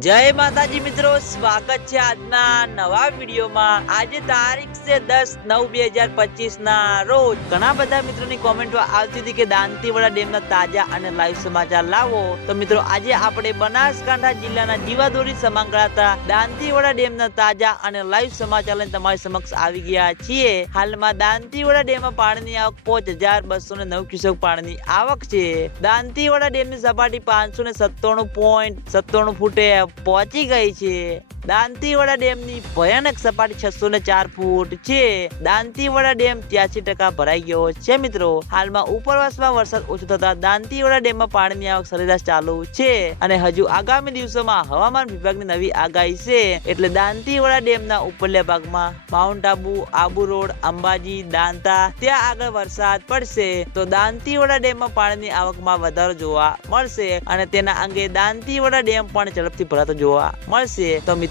જય માતાજી મિત્રો, સ્વાગત છે આજના નવા વિડીયોમાં. આજે તારીખ છે દસ નવ બે હજાર પચીસ ના રોજ. ઘણા બધા મિત્રોની કોમેન્ટો આવતી હતી કે દાંતીવાડા ડેમના તાજા અને લાઈવ સમાચાર લાવો. તો મિત્રો, આજે આપણે બનાસકાંઠા જિલ્લાના જીવાદોરી સમગ્રતા દાંતીવાડા ડેમના તાજા અને લાઈવ સમાચાર લઈને તમારી સમક્ષ આવી ગયા છીએ. હાલમાં દાંતીવાડા ડેમમાં પાણીની આવક પાંચ હજાર બસો ને નવ ક્યુસેક પાણીની આવક છે. દાંતીવાડા ડેમની સપાટી પાંચસો ને સત્તાણું પોઈન્ટ સત્તાણું ફૂટે પહોંચી ગઈ છે. દાંતીવાડા ડેમની ભયાનક સપાટી છસો ને ચાર ફૂટ છે. દાંતીવાડા ડેમ ત્યાસી ટકા ભરાઈ ગયો છે મિત્રો. હાલમાં ઉપરવાસમાં વરસાદ ઓછો થતા દાંતીવાડા ડેમમાં પાણીની આવક સરેરાશ ચાલુ છે અને હજુ આગામી દિવસોમાં હવામાન વિભાગની નવી આગાહી છે. એટલે દાંતીવાડા ડેમના ઉપરલા ભાગમાં માઉન્ટ આબુ આબુ રોડ, અંબાજી, દાંતા, ત્યાં આગળ વરસાદ પડશે. તો દાંતીવાડા ડેમમાં પાણીની આવકમાં વધારો જોવા મળશે અને તેના અંગે દાંતીવાડા ડેમ પણ ઝડપથી ભરાતો જોવા મળશે. તો મિત્રો